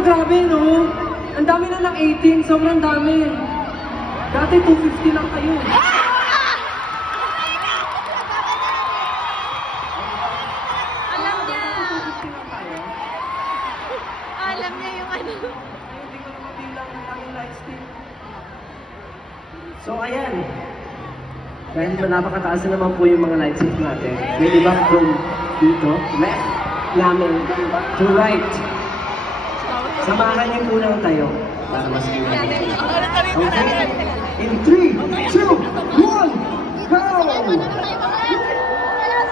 Grabe, no? Ang dami na ng 18, sobrang dami. Dati 250 lang kayo. Alam niya. 250 lang tayo. Alam niya yung ano. Ay, hindi ko na mabilang ng aming livestream. So, ayan. Dahil napakataas na naman po yung mga lightstick natin. Pwede ba from dito, left namin, to right. Samahan niyo po lang tayo para mas okay. In 3, 2, 1, go!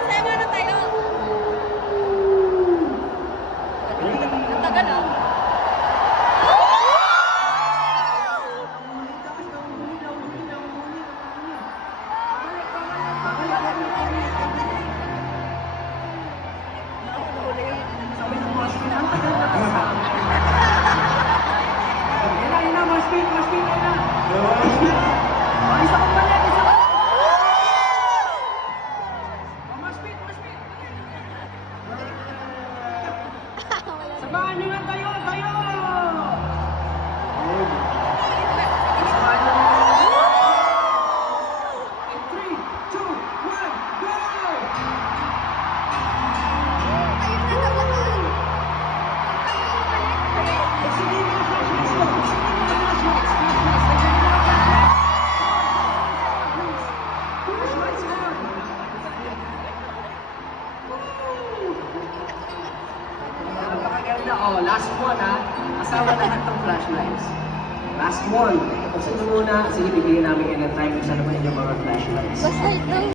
Sama na tayo. Ang tagal ah. Samahan niyo na tayo! Tayo! In 3, 2, 1, go! Sige mga flashlights mo! Sige mga flashlights! Flashlights mo! Napakaganda. Oh, last one ha. Asawa lahat ng flashlights. Last one. Kung sino muna, sige bibigyan namin kayo ng time kung saan naman yung mga flashlights. Basta ito.